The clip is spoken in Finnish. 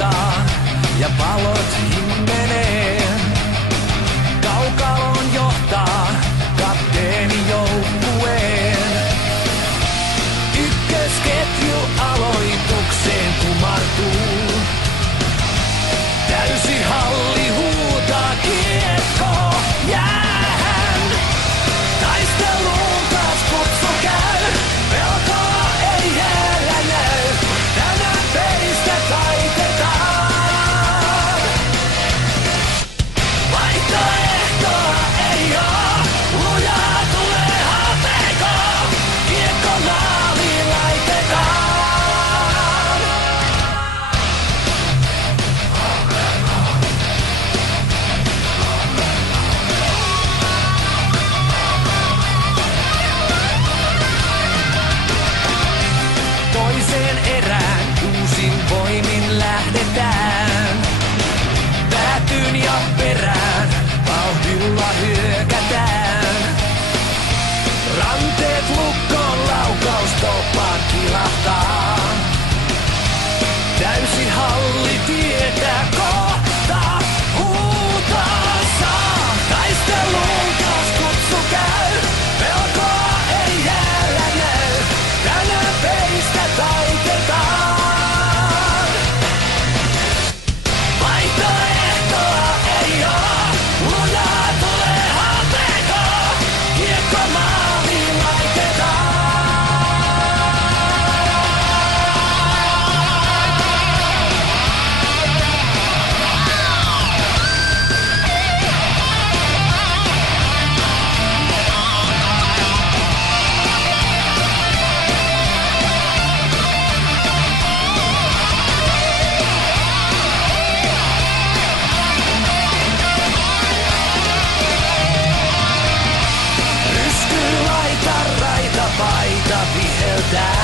kohtaa ja palot himmenee. Kaukaloon johtaa kapteeni joukkueen. Ykkösketju aloitukseen kumartuu. Täysi halli huutaa kiekko jäähän. Taisteluun taas kutsu käy. Pelkoa ei jäällä näy. Tänään peistä taitetaan. Vaihtoehtoa ei oo. Lujaa tulee HPK. Kiekko maaliin laitetaan. Toiseen erään uusin voimin lähdetään. Päätyyn ja perään vauhdilla hyökätään. Ranteet lukkoon laukaustoppaan kilahtaa. Täysi halli tietää kohta huutaa saa. Taisteluun taas kutsu käy. Pelkoa ei jäällä näy. Tänään peistä taitetaan. Vaihtoehtoa ei oo. Lujaa tulee HPK. Kiekko maaliin laitetaan. Rysky laita, raita, paita viheltää.